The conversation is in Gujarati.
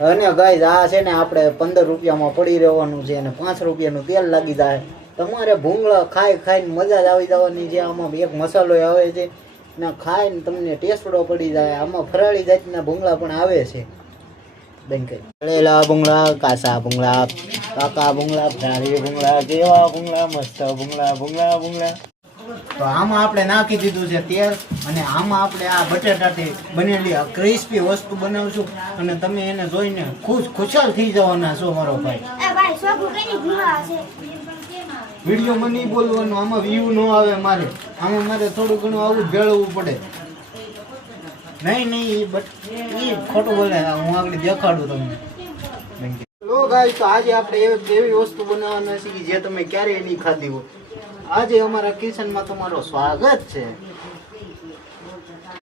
અને ગાઈઝ આ છે ને આપણે 15 રૂપિયામાં પડી રહેવાનું છે અને 5 રૂપિયાનું તેલ લાગી જાય. તમારે ભૂંગળા ખાઈને મજા જ આવી જવાની છે. આમાં એક મસાલો આવે છે ને ખાઈને તમને ટેસ્ટડો પડી જાય. આમાં ફરાળી જાતના ભૂંગળા પણ આવે છે. તળેલા ભૂંગળા, કાચા ભૂંગળા, પાકા ભૂંગળા, ફરાળી ભૂંગળા, કેવા ભૂંગળા, મસ્ત ભૂંગળા. તો આમાં આપણે નાખી દીધું છે તેલ અને આમાં આપણે આ બટેટાથી બનેલી ક્રિસ્પી વસ્તુ બનાવશું અને તમે એને જોઈને ખુશાલ થઈ જવાના છો મારો ભાઈ. વિડીયોમાં નહીં બોલવાનું, આમાં વ્યૂ ન આવે મારે. આમાં મારે થોડું ઘણું આવું ભેળવવું પડે. નહીં એ ખોટું બોલે. હું આગળ દેખાડું તમને. લો ગાઈસ, તો આજે આપણે એવી વસ્તુ બનાવવાના છે જે તમે ક્યારેય નહીં ખાધી હોય. આજે અમારા કિચનમાં તમારો સ્વાગત છે.